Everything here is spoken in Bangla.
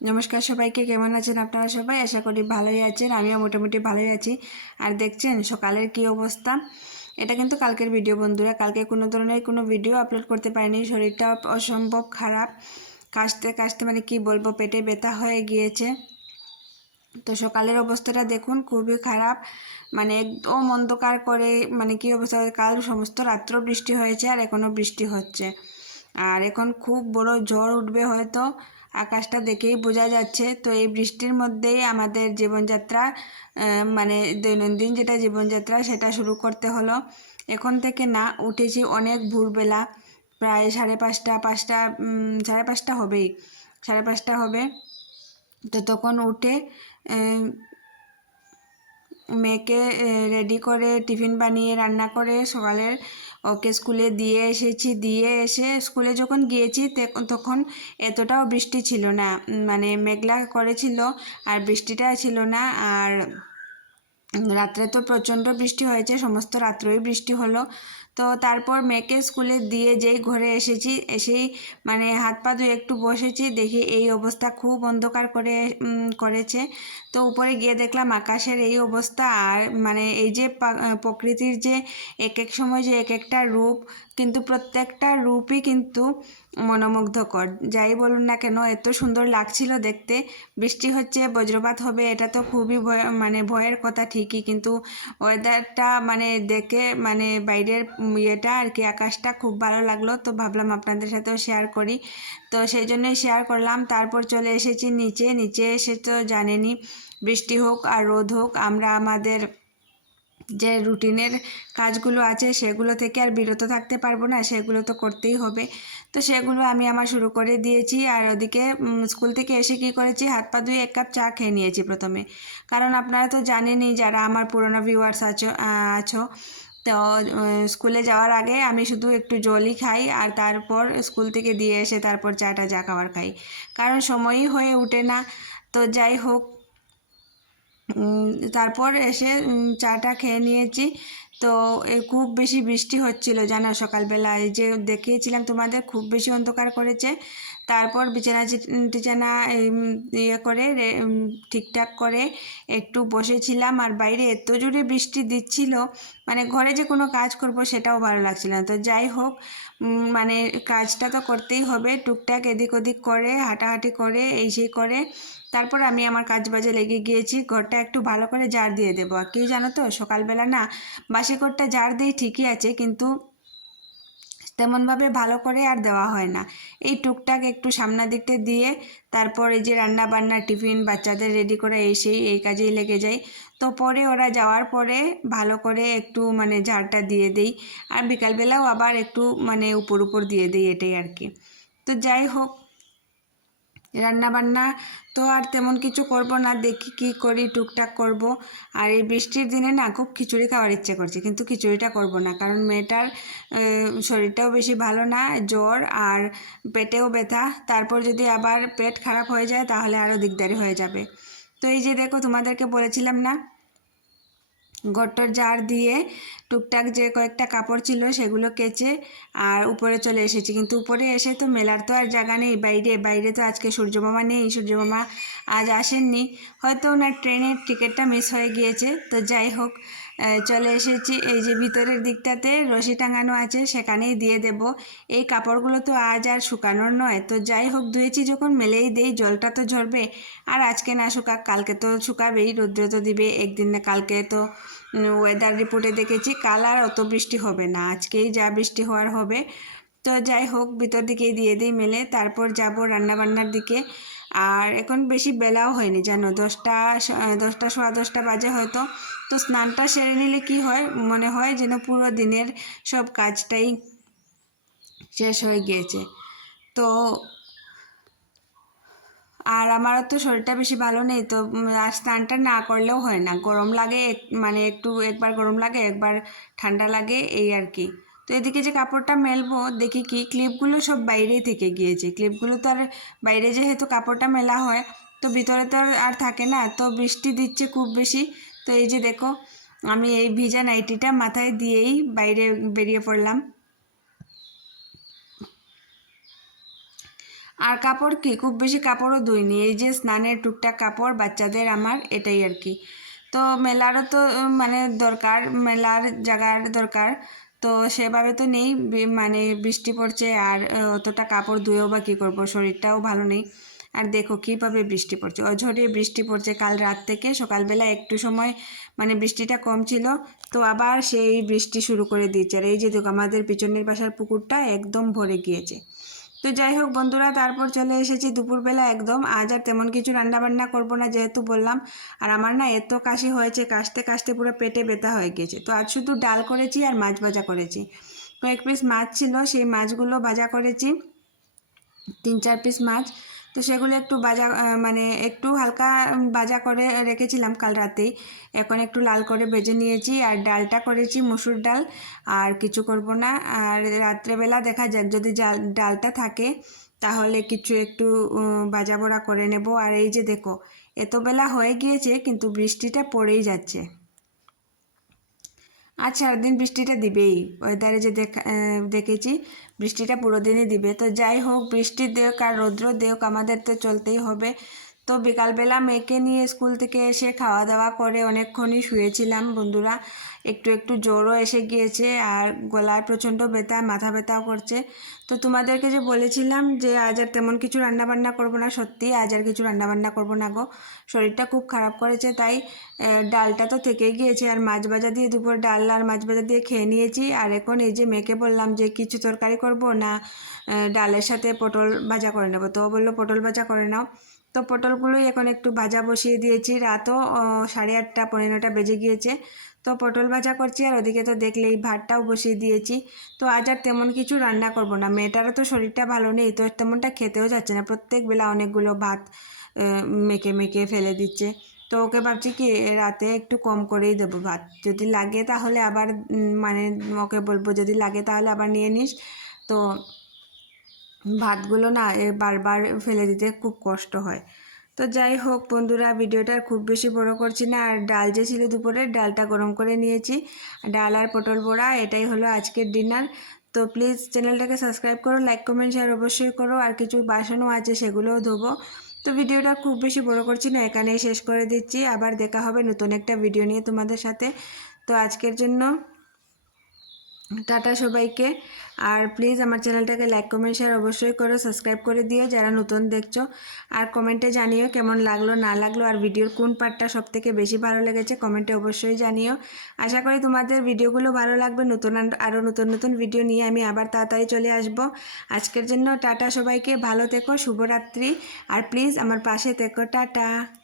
নমস্কার সবাইকে, কেমন আছেন আপনারা সবাই? আশা করি ভালোই আছেন, আমিও মোটামুটি ভালোই আছি। আর দেখছেন, সকালের কি অবস্থা? এটা কিন্তু কালকের ভিডিও বন্ধুরা। কালকে কোনো ধরনের কোনো ভিডিও আপলোড করতে পারিনি। শরীরটা অসম্ভব খারাপ। কাশতে কাশতে মানে কি বলব, পেটে ব্যথা হয়ে গিয়েছে। তো সকালের অবস্থাটা দেখুন, খুবই খারাপ। মানে একদম অন্ধকার করে মানে কি অবস্থা? কাল সমস্ত রাত্র বৃষ্টি হয়েছে আর এখনও বৃষ্টি হচ্ছে। আর এখন খুব বড় ঝড় উঠবে হয়তো। আকাশটা দেখেই বোঝা যাচ্ছে। তো এই বৃষ্টির মধ্যেই আমাদের জীবনযাত্রা মানে দৈনন্দিন যেটা জীবনযাত্রা, সেটা শুরু করতে হলো। এখন থেকে না, উঠেছি অনেক ভোরবেলা, প্রায় সাড়ে পাঁচটা পাঁচটা সাড়ে পাঁচটা হবেই, সাড়ে পাঁচটা হবে। তো তখন উঠে মেয়েকে রেডি করে টিফিন বানিয়ে রান্না করে সকালের ওকে স্কুলে দিয়ে এসেছি, দিয়ে এসে স্কুলে যখন গিয়েছি তখন এতটাও বৃষ্টি ছিল না মানে মেঘলা করেছিল আর বৃষ্টিটা ছিল না আর রাত্রে তো প্রচণ্ড বৃষ্টি হয়েছে, সমস্ত রাত্রেই বৃষ্টি হলো। তো তারপর মেয়েকে স্কুলে দিয়ে যেই ঘরে এসেছি, এসেই মানে হাত পা ধুয়ে একটু বসেছি, দেখি এই অবস্থা খুব অন্ধকার করে করেছে। তো উপরে গিয়ে দেখলাম আকাশের এই অবস্থা আর মানে এই যে প্রকৃতির যে এক এক সময় যে এক একটা রূপ, কিন্তু প্রত্যেকটা রূপই কিন্তু মনোমুগ্ধকর। যাই বলুন না কেন, এত সুন্দর লাগছিল দেখতে। বৃষ্টি হচ্ছে, বজ্রপাত হবে, এটা তো খুবই ভয় মানে ভয়ের কথা ঠিকই, কিন্তু ওয়েদারটা মানে দেখে মানে বাইরের ইয়েটা আর কি, আকাশটা খুব ভালো লাগল। তো ভাবলাম আপনাদের সাথেও শেয়ার করি। তো সেই জন্যই শেয়ার করলাম। তারপর চলে এসেছি নিচে। নিচে এসে তো জানেনই, বৃষ্টি হোক আর রোদ হোক, আমরা আমাদের যে রুটিনের কাজগুলো আছে, সেগুলো থেকে আর বিরত থাকতে পারব না, সেগুলো তো করতেই হবে। তো সেগুলো আমি আমার শুরু করে দিয়েছি আর ওদিকে স্কুল থেকে এসে কি করেছি, হাত পা ধুয়ে এক কাপ চা খেয়ে নিয়েছি প্রথমে। কারণ আপনারা তো জানেনই যারা আমার পুরোনো ভিউয়ার্স আছো আছো, তো স্কুলে যাওয়ার আগে আমি শুধু একটু জলই খাই আর তারপর স্কুল থেকে দিয়ে এসে তারপর চাটা, যা খাবার খাই। কারণ সময়ই হয়ে ওঠে না। তো যাই হোক তারপর এসে চাটা খেয়ে নিয়েছি। তো এ খুব বেশি বৃষ্টি হচ্ছিল, জানো? সকালবেলায় যে দেখিয়েছিলাম তোমাদের, খুব বেশি অন্ধকার করেছে। তারপর বিছানা টিছানা ইয়ে করে ঠিকঠাক করে একটু বসেছিলাম আর বাইরে এত জোরে বৃষ্টি দিচ্ছিল মানে ঘরে যে কোনো কাজ করব সেটাও ভালো লাগছিল না। তো যাই হোক মানে কাজটা তো করতেই হবে, টুকটাক এদিক ওদিক করে, হাঁটাহাঁটি করে, এই সেই করে। তারপর আমি আমার কাজ বাজে লেগে গিয়েছি, ঘরটা একটু ভালো করে জার দিয়ে দেবো। আর কি জানো তো, সকালবেলা না বাসি ঘরটা জার দিই ঠিকই আছে, কিন্তু তেমনভাবে ভালো করে আর দেওয়া হয় না। এই টুকটাক একটু সামনের দিকটা দিয়ে তারপর এই যে রান্না বান্না, টিফিন বাচ্চাদের রেডি করে এসেই এই কাজেই লেগে যাই। তো পরে ওরা যাওয়ার পরে ভালো করে একটু মানে ঝাড়টা দিয়ে দেই, আর বিকালবেলাও আবার একটু মানে উপর উপর দিয়ে দিই এটাই আর কি। তো যাই হোক রান্না বান্না তো আর তেমন কিছু করব না, দেখি কি করি, টুকটাক করব। আর এই বৃষ্টির দিনে না খুব খিচুড়ি খাওয়ার ইচ্ছে করছে, কিন্তু খিচুড়িটা করব না, কারণ মেয়েটার শরীরটাও বেশি ভালো না, জ্বর আর পেটেও ব্যথা। তারপর যদি আবার পেট খারাপ হয়ে যায়, তাহলে আরও দিকদারি হয়ে যাবে। তো এই যে দেখো, তোমাদেরকে বলেছিলাম না ঘরটর জার দিয়ে টুকটাক যে কয়েকটা কাপড় ছিল সেগুলো কেচে আর উপরে চলে এসেছি। কিন্তু উপরে এসে তো মেলার তো আর জায়গা নেই, বাইরে বাইরে তো আজকে সূর্যমামা নেই, সূর্যমামা আজ আসেননি। হয়তো ওনার ট্রেনের টিকিটটা মিস হয়ে গিয়েছে। তো যাই হোক চলে এসেছি। এই যে ভিতরের দিকটাতে রশি টাঙানো আছে, সেখানেই দিয়ে দেব। এই কাপড়গুলো তো আজ আর শুকানোর নয়। তো যাই হোক, ধুয়েছি যখন, মেলেই দেই, জলটা তো ঝরবে। আর আজকে না শুকাক, কালকে তো শুকাবেই, রৌদ্র তো দিবে। একদিন না কালকে তো ওয়েদার রিপোর্টে দেখেছি, কাল আর অত বৃষ্টি হবে না। আজকেই যা বৃষ্টি হওয়ার হবে। তো যাই হোক, ভিতর দিকেই দিয়ে দিই মেলে। তারপর যাব রান্নাবান্নার দিকে। আর এখন বেশি বেলাও হয়নি, জানো? দশটা দশটা, সোয়া দশটা বাজে হয়তো। তো স্নানটা সেরে নিলে কি হয়? মনে হয় যেন পুরো দিনের সব কাজটাই শেষ হয়ে গিয়েছে। তো আর আমারও তো শরীরটা বেশি ভালো নেই, তো আর স্নানটা না করলেও হয় না। গরম লাগে মানে একটু একবার গরম লাগে, একবার ঠান্ডা লাগে, এই আর কি। তো এদিকে যে কাপড়টা মেলবো, দেখি কি ক্লিপগুলো সব বাইরেই থেকে গিয়েছে। ক্লিপগুলো তো আর বাইরে যেহেতু কাপড়টা মেলা হয়, তো ভিতরে তো আর- থাকে না, তো বৃষ্টি দিচ্ছে খুব বেশি। তো এই যে দেখো, আমি এই ভিজা নাইটিটা মাথায় দিয়েই বাইরে বেরিয়ে পড়লাম। আর কাপড় কি? খুব বেশি কাপড়ও ধুইনি। এই যে স্নানের টুকটাক কাপড় বাচ্চাদের আমার, এটাই আর কি। তো মেলারও তো মানে দরকার, মেলার জায়গার দরকার। তো সেভাবে তো নেই মানে বৃষ্টি পড়ছে আর অতটা কাপড় ধুয়েও বা কী করব, শরীরটাও ভালো নেই। আর দেখো কীভাবে বৃষ্টি পড়ছে অঝরিয়ে বৃষ্টি পড়ছে কাল রাত থেকে, সকালবেলা একটু সময় মানে বৃষ্টিটা কম ছিল, তো আবার সেই বৃষ্টি শুরু করে দিয়েছে। আর এই যে দেখো আমাদের পিছনের বাসার পুকুরটা একদম ভরে গিয়েছে। তো যাই হোক বন্ধুরা, তারপর চলে এসেছি দুপুরবেলা একদম। আজ আর তেমন কিছু রান্না বান্না করব না যেহেতু বললাম। আর আমার না এত কাশি হয়েছে, কাশতে কাশতে পুরো পেটে ব্যথা হয়ে গেছে। তো আজ শুধু ডাল করেছি আর মাছ ভাজা করেছি। কয়েক পিস মাছ ছিল, সেই মাছগুলো ভাজা করেছি। তিন চার পিস মাছ। তো সেগুলো একটু বাজা মানে একটু হালকা বাজা করে রেখেছিলাম কাল রাতেই। এখন একটু লাল করে ভেজে নিয়েছি আর ডালটা করেছি মসুর ডাল। আর কিছু করব না। আর রাত্রেবেলা দেখা যাক, যদি ডালটা থাকে তাহলে কিছু একটু ভাজা বড়া করে নেব। আর এই যে দেখো এত বেলা হয়ে গিয়েছে কিন্তু বৃষ্টিটা পড়েই যাচ্ছে। আজ সারাদিন বৃষ্টিটা দিবেই। ওয়েদারে যে দেখা দেখেছি, বৃষ্টিটা পুরো দিনই দিবে। তো যাই হোক, বৃষ্টি দেওক আর রৌদ্র দেওক আমাদের তো চলতেই হবে। তো বিকালবেলা মেয়েকে নিয়ে স্কুল থেকে এসে খাওয়া দাওয়া করে অনেকক্ষণই শুয়েছিলাম বন্ধুরা। একটু একটু জ্বরও এসে গিয়েছে আর গলায় প্রচণ্ড ব্যথা, মাথা ব্যথাও করছে। তো তোমাদেরকে যে বলেছিলাম যে আজ আর তেমন কিছু রান্নাবান্না করব না, সত্যি আজ আর কিছু রান্নাবান্না করব না গো। শরীরটা খুব খারাপ করেছে, তাই ডালটা তো থেকেই গিয়েছে। আর মাছ ভাজা দিয়ে দুপুর ডাল আর মাছ ভাজা দিয়ে খেয়ে নিয়েছি। আর এখন এই যে মেয়েকে বললাম যে কিছু তরকারি করব না ডালের সাথে পটল ভাজা করে নেব। তো বলল, পটল ভাজা করে নাও। তো পটলগুলোই এখন একটু ভাজা বসিয়ে দিয়েছি। রাতও সাড়ে আটটা পনেরো নটা বেজে গিয়েছে। তো পটল ভাজা করছি আর ওদিকে তো দেখলেই ভাতটাও বসিয়ে দিয়েছি। তো আজ আর তেমন কিছু রান্না করব না। মেয়েটারও তো শরীরটা ভালো নেই, তো তেমনটা খেতেও যাচ্ছে না। প্রত্যেক বেলা অনেকগুলো ভাত মেখে মেখে ফেলে দিচ্ছে। তো ওকে ভাবছি কি, রাতে একটু কম করেই দেবো ভাত। যদি লাগে তাহলে আবার মানে ওকে বলব, যদি লাগে তাহলে আবার নিয়ে নিস। তো ভাতগুলো না বারবার ফেলে দিতে খুব কষ্ট হয়। তো যাই হোক বন্ধুরা, ভিডিওটা খুব বেশি বড় করছি না। আর ডাল যে ছিল দুপুরে ডালটা গরম করে নিয়েছি। ডাল আর পটল বড়া, এটাই হলো আজকের ডিনার। তো প্লিজ চ্যানেলটাকে সাবস্ক্রাইব করো, লাইক, কমেন্ট, শেয়ার অবশ্যই করো। আর কিছু বাসনও আছে সেগুলোও ধোবো। তো ভিডিওটা খুব বেশি বড় করছি না, এখানেই শেষ করে দিচ্ছি। আবার দেখা হবে নতুন একটা ভিডিও নিয়ে তোমাদের সাথে। তো আজকের জন্য টাটা সবাইকে। আর প্লিজ আমার চ্যানেলটাকে লাইক কমেন্ট শেয়ার অবশ্যই করো সাবস্ক্রাইব করে দিও যারা নতুন দেখছ। আর কমেন্টে জানিও কেমন লাগল, না লাগল, আর ভিডিওর কোন পার্টটা সব থেকে বেশি ভালো লেগেছে কমেন্টে অবশ্যই জানিও। আশা করি তোমাদের ভিডিওগুলো ভালো লাগবে, নতুন আর- আরও নতুন নতুন ভিডিও নিয়ে আমি আবার তাড়াতাড়ি চলে আসব। আজকের জন্য টাটা সবাইকে, ভালো থেকো, শুভরাত্রি। আর প্লিজ আমার পাশে থেকো, টাটা।